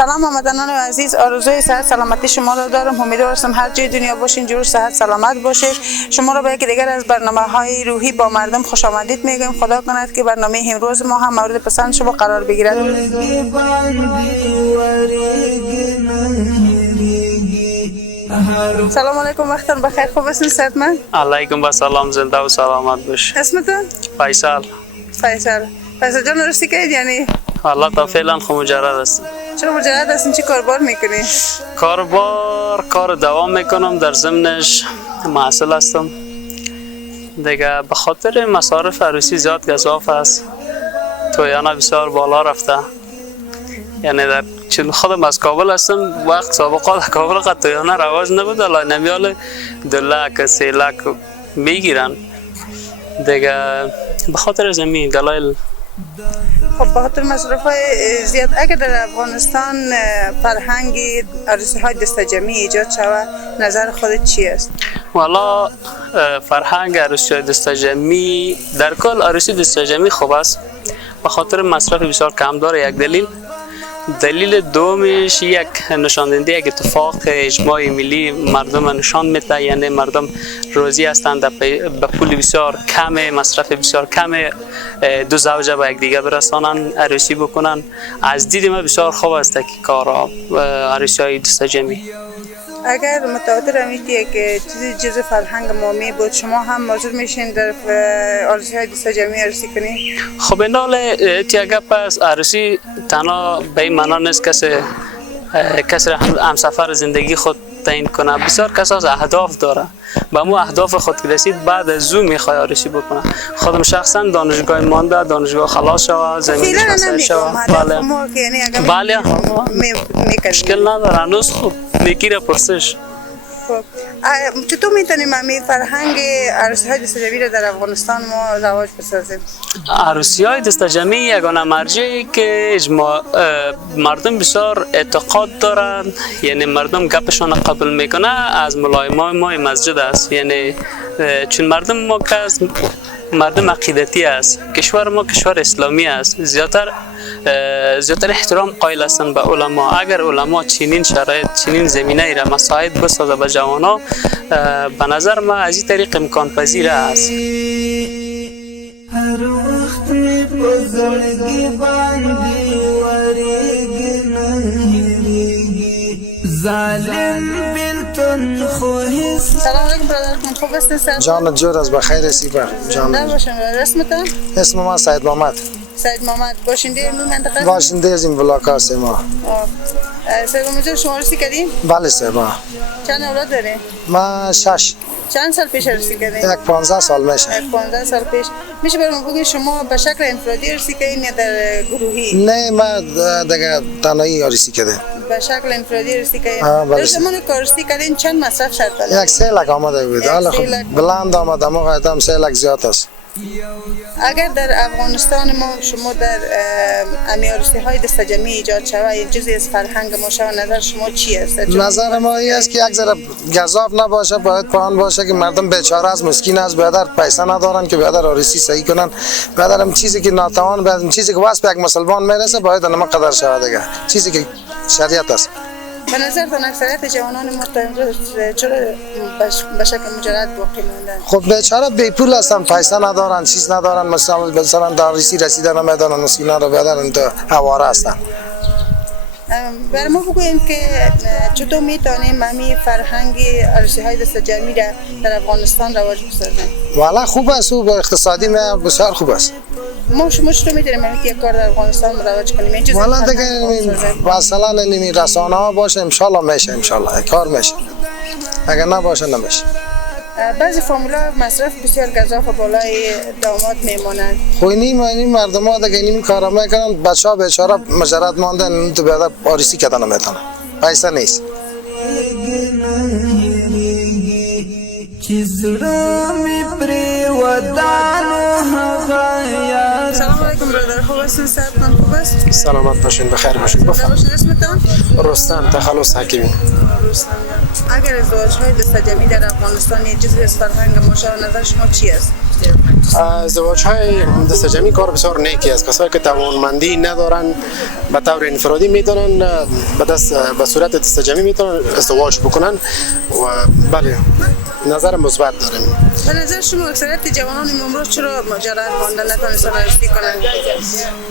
سلام هموطنان عزیز، آرزوی صحت سلامتی شما را دارم. امیدوار هستم هر جای دنیا باشین جور صحت سلامت باشید. شما را به یکی دیگر از برنامه‌های روحی با مردم خوش آمدید میگم. خدا کند که برنامه امروز ما هم مورد پسند شما قرار بگیرد. سلام علیکم، وقتتون بخیر، خوب هستین؟ صحتمند؟ علیکم و سلام، زنده و سلامت باش. اسمتون؟ فیصل. فیصل جان راستی که یعنی حالا تا فعلا خود مجرد هستم. چرا مجرد هستین؟ چی کاربار میکنی؟ کار دوام میکنم، در ضمنش محصل هستم دیگه. به خاطر مصارف عروسی زیاد گزاف است، تویانه بسیار بالا رفته. یعنی در چون خودم از کابل هستم، وقت سابقات کابل قد تویانه رواج نبود، الان نمیال 2 لک 3 لک میگیرن دیگه. به خاطر زمین دلایل. خب به خاطر مصرف های زیاد، اگر در افغانستان فرهنگ عروسی های دست جمعی ایجاد شود، نظر خودت چی است؟ والا فرهنگ عروسی های دست جمعی در کل عروسی دست جمعی خوب است، به خاطر مصرف بسیار کم داره. یک دلیل دومش یک نشاندهنده یک اتفاق اجتماعی ملی مردم نشان میده. یعنی مردم روزی هستند به پول بسیار کم، مصرف بسیار کم، 2 زوجه به یک دیگه برسانن، عروسی بکنن. از دید ما بسیار خوب است که کارا عروسی های دست جمعی. اگر متواتر امیدیه که چیزی جز فرهنگ ما می بود، شما هم مجبور میشین در عروسی های دست جمعی عروسی کنی؟ خب این حال تیاگه پس عروسی تنها به این معنا نیست کسی همسفر زندگی خود تعیین کنه. بسیار کسا از اهداف داره، به مو اهداف خود که رسید بعد از او میخواد عروسی بکنه. خودم شخصا دانشگاه مانده، دانشگاه خلاص شوه، زمینش مسئله شوه. بله مشکل نداره، هنوز خوب نیکی را پرسش. چطور میتونیم همین فرهنگ عروسی های دست جمعی را در افغانستان ما رواج بسازیم؟ عروسی های دست جمعی یگانه مرجعی که مردم بسیار اعتقاد دارند، یعنی مردم گپشان قبول میکنه از ملایمای ما مسجد است. یعنی چون مردم ما که مردم عقیدتی است، کشور ما کشور اسلامی است، زیادتر احترام قائل هستند به علما. اگر علما چنین شرایط چنین زمینه را مساعد بسازه به جوانا، به نظر ما از این طریق امکان پذیر است. هر وخت می بزرگی باندی وریگی نهیریگی ظالم بیلتون خوهی. سلام علیکم برادرتون، خوب هستین؟ جان جور از بخیر هستی بر جان. اسمتون؟ اسم ما سید محمد. سید محمد، باشنده این منطقه؟ باشنده از این بلاک هستیم ما. سید محمد شما عروسی کردین؟ بله سید ما. چند اولاد دارین؟ ما 6. چند سال پیش عروسی کردین؟ یک 15 سال میشه. 15 سال پیش. میشه برام بگین شما به شکل انفرادی عروسی کردین یا در گروهی؟ نه ما دیگه تنهایی عروسی کردیم. به شکل انفرادی عروسی کردین؟ در زمان که عروسی کردین چند مصرف شرط داره؟ 3 لک آمده بود. حالا خب بلند آمده، موقع هم 3 لک زیاد است. اگر در افغانستان ما شما در عروسی های دست جمعی ایجاد شود، این جزئی از فرهنگ ما شود، نظر شما چی است؟ نظر ما این است که یک ذره گزاف نباشه، باید پاهان باشه که مردم بیچاره از مسکین است، بیادر پیسه ندارن که بیادر عروسی صحیح کنن. بیادر هم چیزی که ناتوان، بیادر چیزی که واسه یک مسلمان میرسه باید نما قدر شود دیگه، چیزی که شریعت است. به نظرتان اکثریت جوانان ما تا امروز چرا به شکل مجرد باقی موندن؟ خب بیچاره بی پول هستن، پیسه ندارن، چیز ندارن، مثلا در عروسی رسیدن نمیدونن، مسکینا رو بیادر تو حواره هستن. برای ما بگوییم که چطور میتونیم همین فرهنگ عروسی های دست جمعی را در افغانستان رواج بسازیم؟ والا خوب است، و اقتصادی ما بسیار خوب است. شما چطور میتونیم همین یک کار در افغانستان رواج کنیم؟ والا دیگه مثلا نمی رسانه ها باشه ان شاء الله میشه، ان شاء الله کار میشه، اگر نباشه نمیشه. بعضی فامیلا مصرف بسیار گزاف و بالای داماد میمونن. خب این مردم ها دیگه این کارا میکنن، بچه‌ها بیچاره مجرد ماندن، تو بعد عروسی کردن نمیتونن، پیسه نیست. سلام علیکم علیکم برادر، خوب هستین؟ صحتتان خوب است؟ سلامت باشین، بخیر باشین. زنده باشین. اسمتان؟ رستم تخلص حکیمی. رستم. اگر ازدواج‌های دستجمعی در افغانستان یک جزئی از فرهنگ ما شود، نظر شما چی است؟ ازدواج‌های دستجمعی کار بسیار نیکی است. کسایی که توانمندی ندارن به طور انفرادی میتونن به صورت دستجمعی میتونن ازدواج بکنن و بله نظر مثبت داریم. به نظر شما اکثریت جوانان امروز چرا مجرد ماندن نتونستن رشدی کنن؟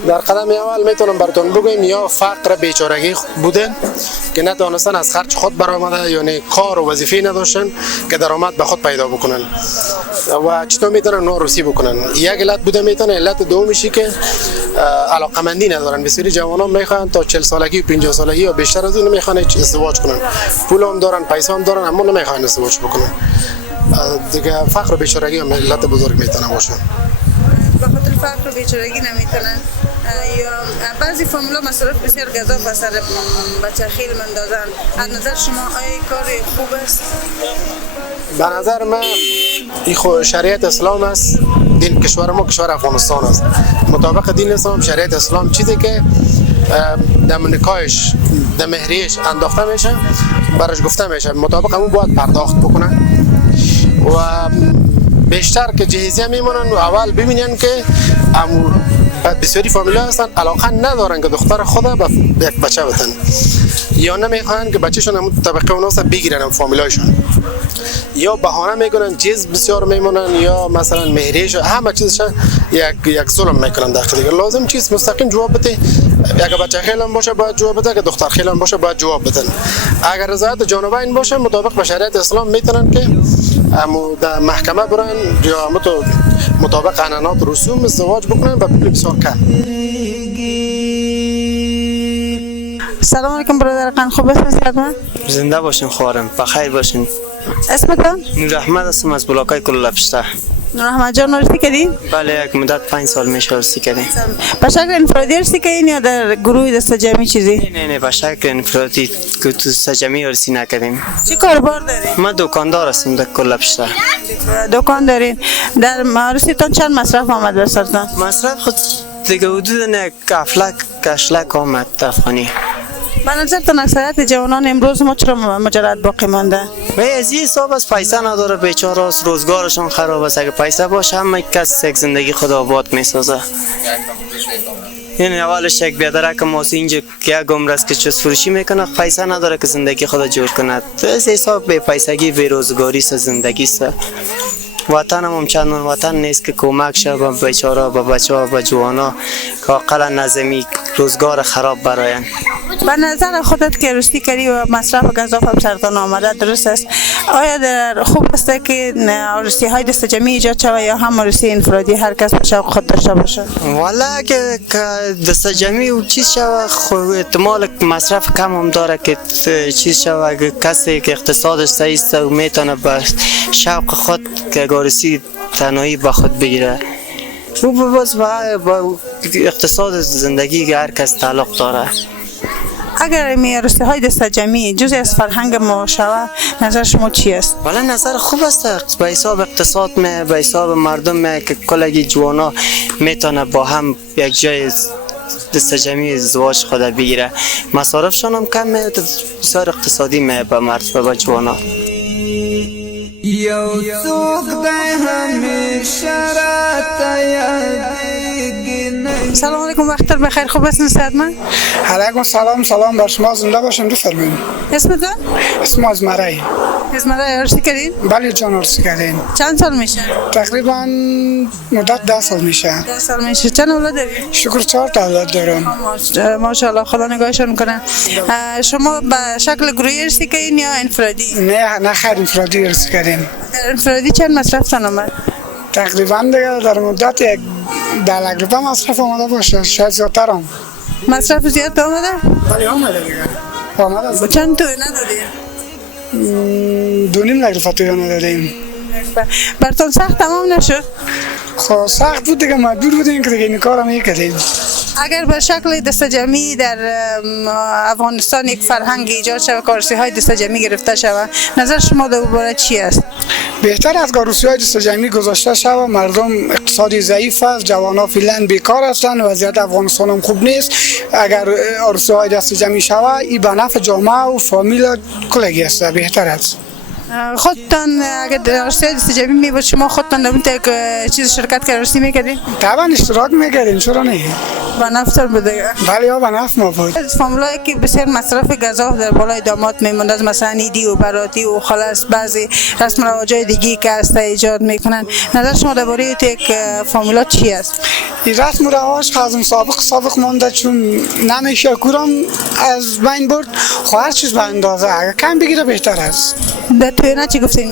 در قدم اول میتونم براتون بگم یا فقر بیچارگی بوده که نتونستن از خرج خود برآمده، یعنی کار و وظیفه نداشتن که درآمد به خود پیدا بکنن و چطور میتونن نوروسی بکنن. یک علت بوده. میتونه علت دومیشی که علاقمندی ندارن. بسیاری جوانان میخوان تا 40 سالگی و 50 سالگی یا بیشتر از این میخوان ازدواج کنن، پول هم دارن، پیسه هم دارن، اما نمیخوان ازدواج بکنن. دیگه فقر و بیچارگی هم علت بزرگ میتونه باشه. به خاطر فقر و بیچارگی نمیتونن یا بعضی فامیلا مصارف بسیار گزاف از سر بچه خیل مندازن. از نظر شما آیا کار خوب است؟ به نظر من این شریعت اسلام است. دین کشور ما کشور افغانستان است. مطابق دین اسلام شریعت اسلام چیزی که در نکاحش در مهریش انداخته میشه براش گفته میشه مطابق همون باید پرداخت بکنن و بیشتر که جهیزیه میمونن و اول ببینن که بسیاری فامیلا هستن علاقه ندارن که دختر خود به یک بچه بتن یا نمیخوان که بچهشون همون طبقه اوناست بگیرن فامیلایشون یا بهانه میکنن چیز بسیار میمونن یا مثلا مهریش همه چیزش یک ظلم میکنن داخل. لازم چیز مستقیم جواب بده. اگر بچه خیلم باشه باید جواب بده، اگر دختر خیلم باشه باید جواب بدن. اگر رضایت جانبین باشه مطابق با شریعت اسلام میتونن که در محکمه برن یا مطابق قانونات رسوم ازدواج بکنن و پول بسیار کم. سلام علیکم برادر قن، خوب هستین؟ زنده باشین خواهرم، بخیر باشین. اسمتان؟ نور احمد هستم از بلاکای کلوله پشته. نور احمد جان رشدی کردین؟ بله یک مدت 5 سال میشه رشدی کردیم. به شکل انفرادی رشدی کردین یا در گروه دستجمعی چیزی؟ نه به شکل انفرادی دستجمعی رشدی نکردیم. چی کاروبار دارین؟ من دکاندار هستم در کلوله پشته. دکان دارین. در رشدیتان چند مصرف آمد به سرتان؟ مصرف خود دیگه حدود یک افلک آمد افغانی. به نظرتان اکثریت جوانان امروز ما چرا مجرد باقی مانده؟ از این حساب از پیسه نداره، بیچاره است، روزگارشون خراب است. اگه پیسه باشه همه کس یک زندگی خود آباد میسازه. یعنی اولش یک بیادرک ماسی اینجا یک عمر است که چیز فروشی میکنه، پیسه نداره که زندگی خود جور کنه. از حساب به پیسگی بیروزگاری است زندگی است. وطن هم چندان وطن نیست که کمک شه به بیچاره، به بچه ها، به جوانا که اقل نظمی روزگار خراب براین. به نظر خودت که رشدی کردی و مصرف گزاف هم سرتان آمده درست است، آیا در خوب است که رشدی های دستجمعی ایجاد شود یا هم رشدی انفرادی هر کس به شوق خود داشته باشه؟ والا که دستجمعی و چیز شود احتمال مصرف کم هم داره که چیز شود. کسی که اقتصادش صحیح است و میتونه به شوق خود که گارسی تنهایی به خود بگیره، او باز با اقتصاد زندگی هر کس تعلق داره. اگر رشته های دستجمعی جزئی از فرهنگ ما شود، نظر شما چی است؟ والا نظر خوب است. به حساب اقتصاد به حساب مردم که کلگی جوانا میتونه با هم یک جای دستجمعی ازدواج خود بگیره، مصارفشان هم کم بسیار اقتصادی به مرد و به جوانا. یو څوک د همیشه راته یادېږي. سلام علیکم، وقت بخیر، خوب هستین؟ صحتمند؟ علیکم سلام بر شما، زنده باشین. بفرمایید. اسمتان؟ اسم ازمرای. ازمرای رشدی کردین؟ بله جان رشدی کردین. چند سال میشه؟ تقریبا مدت 10 سال میشه. 10 سال میشه. چند اولاد داری؟ شکر 4 تا اولاد دارم. ماشاءالله، خدا نگاهشون کنه. شما به شکل گروهی رشدی کردین یا انفرادی؟ نه خیر انفرادی رشدی کردیم. در انفرادی چند مصرف تان آمد؟ تقریبا دیگه در مدت یک 10 لک روپیه مصرف آمده باشه، شاید زیادتر هم. مصرف زیاد آمده؟ بله آمده دیگه. آمده. چند توی ندادی؟ 2.5 لک روپیه توی ندادیم. براتون سخت تمام نشد؟ خب سخت بود دیگه، مجبور بودیم که دیگه این کارو میکردیم. اگر به شکل دست جمعی در افغانستان یک فرهنگ ایجاد شود که عروسی های دست جمعی گرفته شود، نظر شما درباره چی است؟ بهتر از عروسی های دست جمعی گذاشته شود. مردم اقتصادی ضعیف است، جوانان فعلا بیکار هستند، وضعیت افغانستان هم خوب نیست. اگر عروسی های دست جمعی شود این به نفع جامعه و فامیل کلگی است. بهتر است. خودتان اگر در عروسی های دست جمعی می بود شما خودتان در یک چیز شرکت که عروسی میکردین؟ طبعا اشتراک میکردیم، چرا نه؟ به نفع بوده. بله به نفع ما بود. فامیلایی که بسیار مصرف غذا در بالای داماد میموند، از مثلا ایدی و براتی و خلاص بعضی رسم و رواجای دیگی که است ایجاد میکنن، نظر شما درباره یک فامیلا چی است؟ این رسم و رواج از سابق مانده، چون نمیشه کورم از بین برد. هر چیز به اندازه اگر کم بگیره بهتر است. در تویانه چی گفتین؟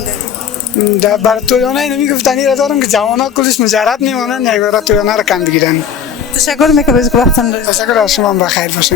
در برای تویانه اینو میگفتن این دارم که جوانا کلش مجرد میمونن، یک بار تویانه رو کم بگیرن. تشکر میکنم از وقتتون. تشکر از شما، بخیر باشین.